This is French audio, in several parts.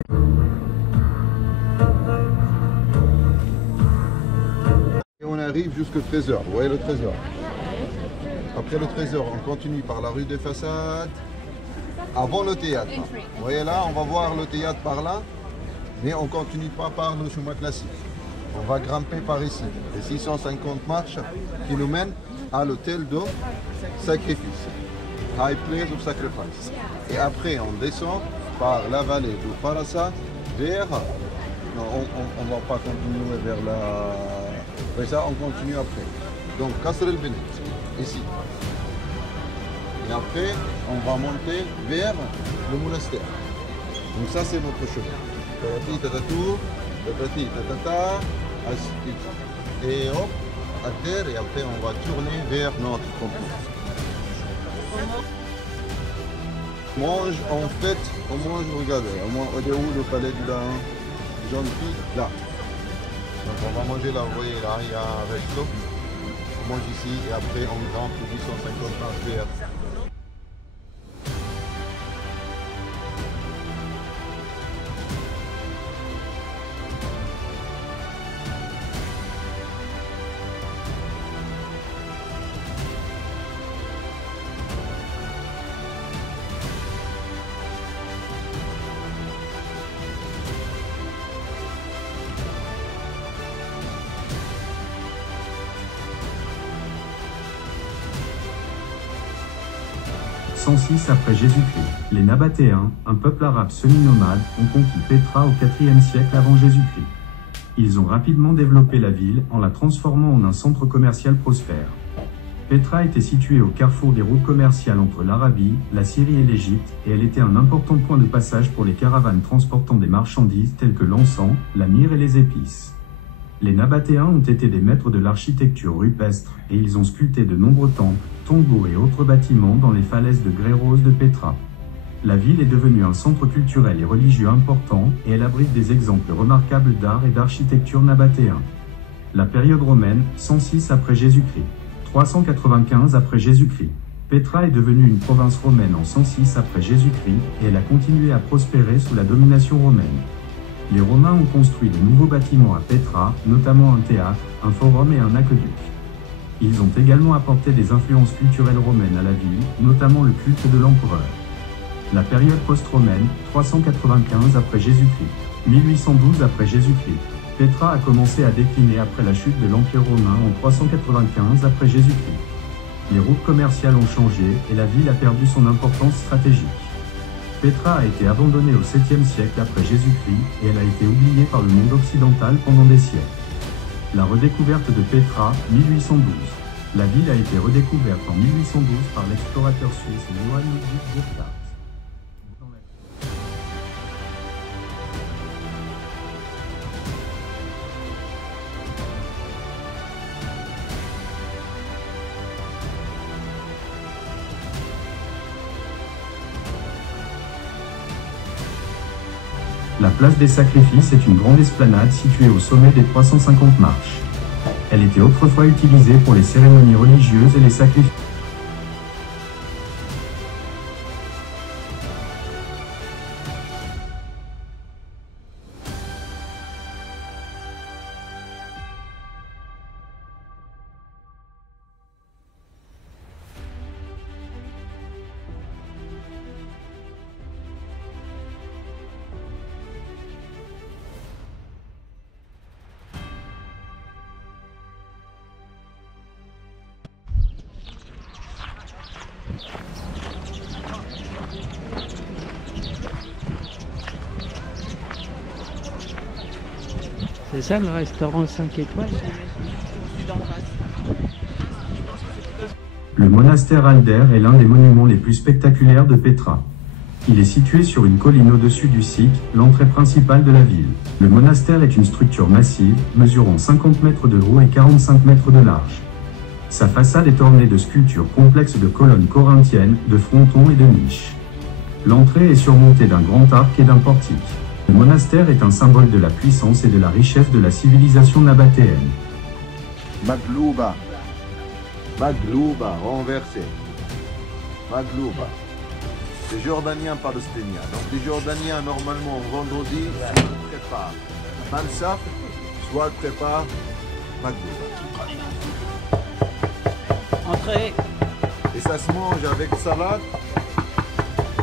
Et on arrive jusqu'au trésor, vous voyez le trésor. Après le trésor, on continue par la rue des Façades, avant le théâtre. Vous voyez là, on va voir le théâtre par là, mais on ne continue pas par le chemin classique. On va grimper par ici, les 650 marches qui nous mènent à l'hôtel de sacrifice, High Place of Sacrifice. Et après, on descend par la vallée de Parassa vers... Non, on ne va pas continuer vers la... Mais ça, on continue après. Donc, Qasr el-Benet, ici. Et après, on va monter vers le monastère. Donc ça, c'est notre chemin. Tatati, tatatou, tatati, tatata, et hop, à terre, et après, on va tourner vers notre campus. On mange, en fait, on mange, regardez, on est où le palais de la jeune fille? Là. Donc on va manger là, vous voyez, là, il y a un resto. On mange ici, et après, on rentre 850 marches vers... « 106 après Jésus-Christ. Les Nabatéens, un peuple arabe semi-nomade, ont conquis Pétra au IVe siècle avant Jésus-Christ. Ils ont rapidement développé la ville en la transformant en un centre commercial prospère. Pétra était située au carrefour des routes commerciales entre l'Arabie, la Syrie et l'Égypte, et elle était un important point de passage pour les caravanes transportant des marchandises telles que l'encens, la myrrhe et les épices. Les Nabatéens ont été des maîtres de l'architecture rupestre, et ils ont sculpté de nombreux temples, tombeaux et autres bâtiments dans les falaises de grès rose de Pétra. La ville est devenue un centre culturel et religieux important, et elle abrite des exemples remarquables d'art et d'architecture nabatéen. La période romaine, 106 après Jésus-Christ. 395 après Jésus-Christ. Pétra est devenue une province romaine en 106 après Jésus-Christ, et elle a continué à prospérer sous la domination romaine. Les Romains ont construit de nouveaux bâtiments à Pétra, notamment un théâtre, un forum et un aqueduc. Ils ont également apporté des influences culturelles romaines à la ville, notamment le culte de l'empereur. La période post-romaine, 395 après Jésus-Christ, 1812 après Jésus-Christ. Pétra a commencé à décliner après la chute de l'Empire romain en 395 après Jésus-Christ. Les routes commerciales ont changé et la ville a perdu son importance stratégique. Pétra a été abandonnée au 7e siècle après Jésus-Christ et elle a été oubliée par le monde occidental pendant des siècles. La redécouverte de Pétra, 1812. La ville a été redécouverte en 1812 par l'explorateur suisse Johann Ludwig Burckhardt. La place des sacrifices est une grande esplanade située au sommet des 350 marches. Elle était autrefois utilisée pour les cérémonies religieuses et les sacrifices. C'est ça le restaurant 5 étoiles? Le monastère Alder est l'un des monuments les plus spectaculaires de Pétra. Il est situé sur une colline au-dessus du Sik, l'entrée principale de la ville. Le monastère est une structure massive, mesurant 50 mètres de haut et 45 mètres de large. Sa façade est ornée de sculptures complexes de colonnes corinthiennes, de frontons et de niches. L'entrée est surmontée d'un grand arc et d'un portique. Le monastère est un symbole de la puissance et de la richesse de la civilisation nabatéenne. Maglouba, renversé. Maglouba. Les Jordaniens palestiniens. Donc les Jordaniens, normalement, vendredi, soit ils préparent mansaf, soit ils préparent magdoula. Entrez. Et ça se mange avec salade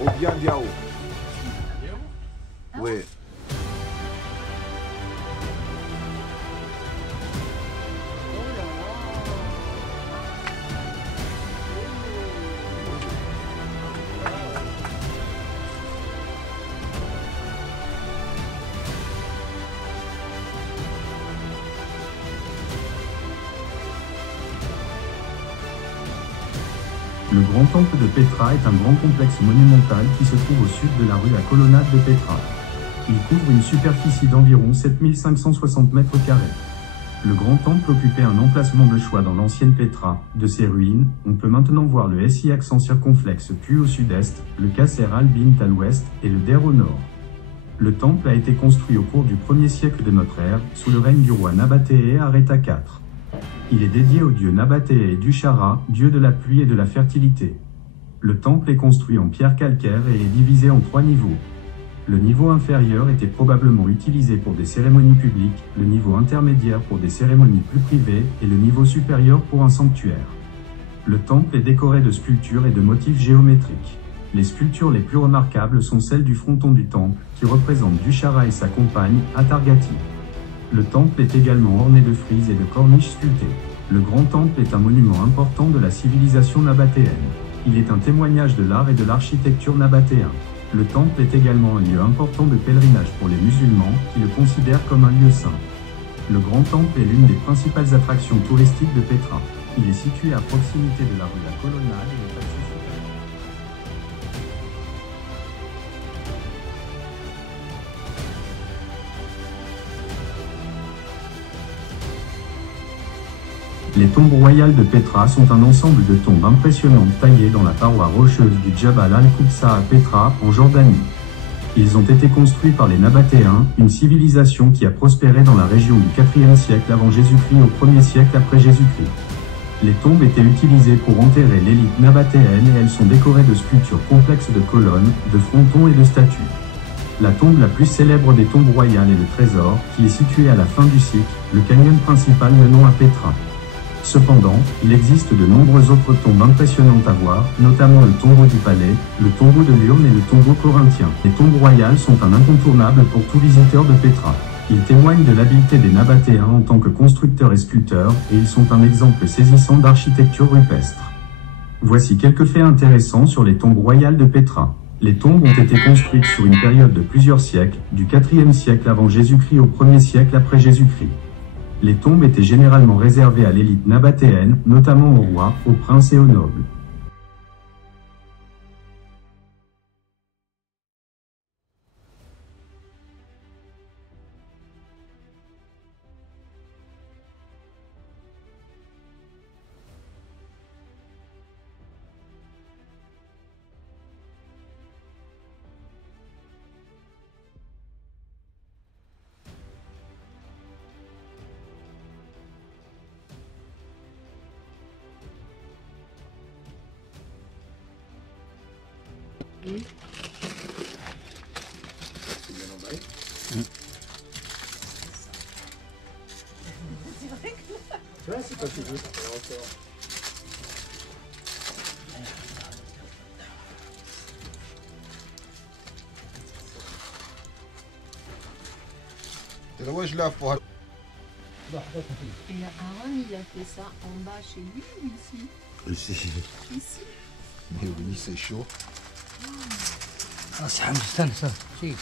ou bien yaourt. Oui. Le grand temple de Petra est un grand complexe monumental qui se trouve au sud de la rue à colonnade de Petra. Il couvre une superficie d'environ 7560 mètres carrés. Le grand temple occupait un emplacement de choix dans l'ancienne Petra. De ses ruines, on peut maintenant voir le SI accent circonflexe puis au sud-est, le Qasr al-Bint à l'ouest et le Der au nord. Le temple a été construit au cours du 1er siècle de notre ère, sous le règne du roi Nabatéé Areta IV. Il est dédié au dieu Nabatéé Dushara, dieu de la pluie et de la fertilité. Le temple est construit en pierre calcaire et est divisé en 3 niveaux. Le niveau inférieur était probablement utilisé pour des cérémonies publiques, le niveau intermédiaire pour des cérémonies plus privées et le niveau supérieur pour un sanctuaire. Le temple est décoré de sculptures et de motifs géométriques. Les sculptures les plus remarquables sont celles du fronton du temple, qui représente Dushara et sa compagne, Atargati. Le temple est également orné de frises et de corniches sculptées. Le grand temple est un monument important de la civilisation nabatéenne. Il est un témoignage de l'art et de l'architecture nabatéen. Le temple est également un lieu important de pèlerinage pour les musulmans, qui le considèrent comme un lieu saint. Le grand temple est l'une des principales attractions touristiques de Petra. Il est situé à proximité de la rue La Colonnade et est accessible. Les tombes royales de Petra sont un ensemble de tombes impressionnantes taillées dans la paroi rocheuse du Jabal al-Qubsa à Petra, en Jordanie. Ils ont été construits par les Nabatéens, une civilisation qui a prospéré dans la région du IVe siècle avant Jésus-Christ au 1er siècle après Jésus-Christ. Les tombes étaient utilisées pour enterrer l'élite nabatéenne et elles sont décorées de sculptures complexes de colonnes, de frontons et de statues. La tombe la plus célèbre des tombes royales est le Trésor, qui est situé à la fin du cycle, le canyon principal menant à Petra. Cependant, il existe de nombreuses autres tombes impressionnantes à voir, notamment le tombeau du palais, le tombeau de l'urne et le tombeau corinthien. Les tombes royales sont un incontournable pour tout visiteur de Petra. Ils témoignent de l'habileté des Nabatéens en tant que constructeurs et sculpteurs, et ils sont un exemple saisissant d'architecture rupestre. Voici quelques faits intéressants sur les tombes royales de Petra. Les tombes ont été construites sur une période de plusieurs siècles, du IVe siècle avant Jésus-Christ au 1er siècle après Jésus-Christ. Les tombes étaient généralement réservées à l'élite nabatéenne, notamment aux rois, aux princes et aux nobles. Ouais, c'est pas fini. Et ouais, je lave pour... Et Aaron, il a fait ça en bas chez lui ou ici? Ici. Ici. Mais oui, c'est chaud. Ah, c'est un ça. Si.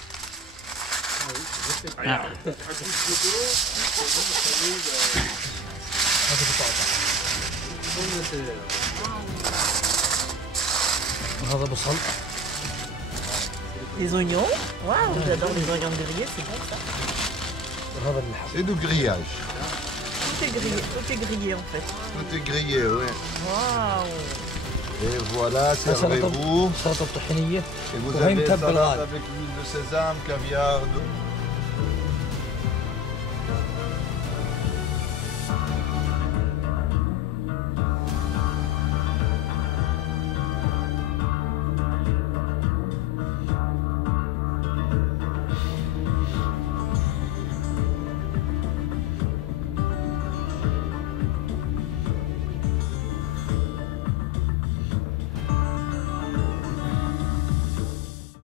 هذا بصل. Les oignons. Waouh, j'adore les oignons grillés, c'est bon ça. وهذا اللحم. C'est du grillage. Tout est grillé en fait. Tout est grillé, ouais. Waouh. Et voilà, servez-vous. سلطة الطحينية. Et vous وهي avez متبل salade غالي. avec l'huile de sésame, caviar,